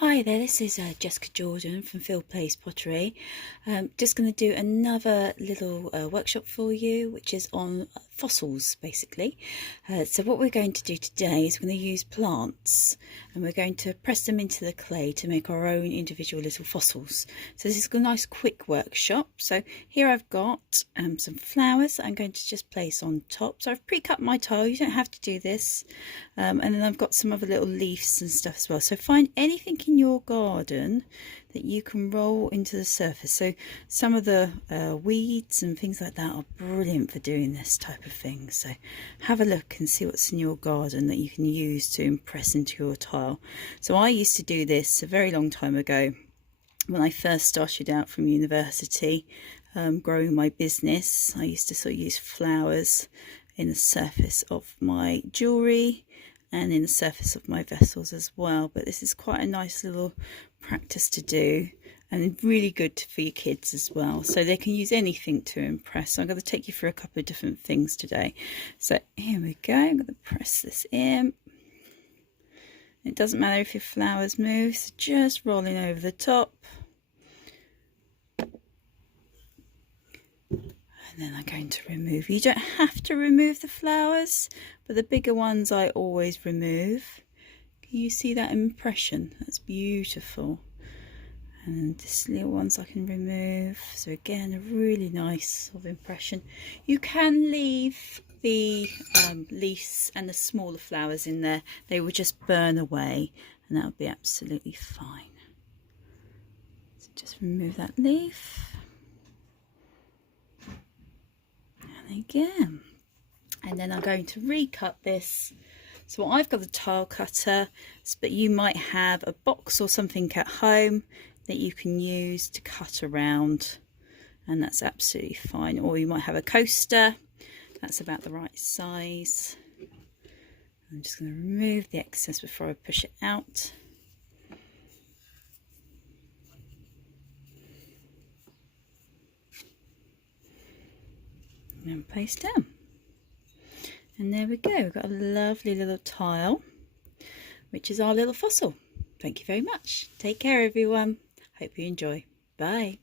Hi there, this is Jessica Jordan from Field Place Pottery. Just going to do another little workshop for you, which is on fossils basically. So what we're going to do today is we're going to use plants and we're going to press them into the clay to make our own individual little fossils. So this is a nice quick workshop. So here I've got some flowers that I'm going to just place on top. So I've pre-cut my tile, you don't have to do this. And then I've got some other little leaves and stuff as well. So find anything in your garden that you can roll into the surface. So some of the weeds and things like that are brilliant for doing this type of thing. So have a look and see what's in your garden that you can use to impress into your tile. So I used to do this a very long time ago when I first started out from university, growing my business. I used to sort of use flowers in the surface of my jewellery and in the surface of my vessels as well. But this is quite a nice little practice to do and really good for your kids as well, so they can use anything to impress. So I'm going to take you through a couple of different things today. So here we go, I'm going to press this in. It doesn't matter if your flowers move, so just rolling over the top. And then I'm going to remove. You don't have to remove the flowers, but the bigger ones I always remove. Can you see that impression? That's beautiful. And these little ones I can remove. So again, a really nice sort of impression. You can leave the leaves and the smaller flowers in there. They will just burn away and that will be absolutely fine. So just remove that leaf. And again. And then I'm going to recut this. So I've got a tile cutter, but you might have a box or something at home that you can use to cut around, and that's absolutely fine. Or you might have a coaster, that's about the right size. I'm just going to remove the excess before I push it out. And then place down. And there we go, we've got a lovely little tile, which is our little fossil. Thank you very much. Take care everyone. Hope you enjoy. Bye.